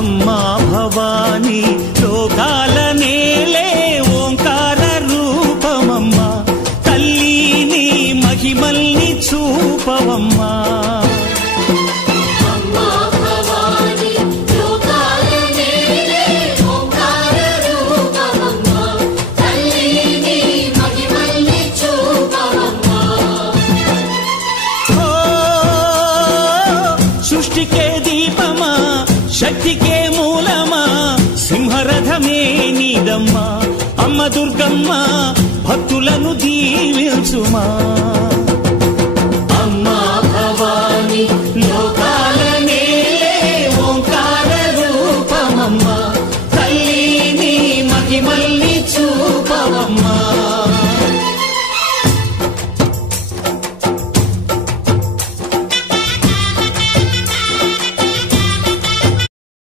అమ్మా భవానీ లోకాల నేలే ఓంకార రూపమమ్మా తల్లి మహిమల్ని చూపవమ్మా సృష్టికే దీపమా శక్తికే మూలమా సింహరథమే నీదమ్మా అమ్మ దుర్గమ్మ భక్తులను దీవించుమా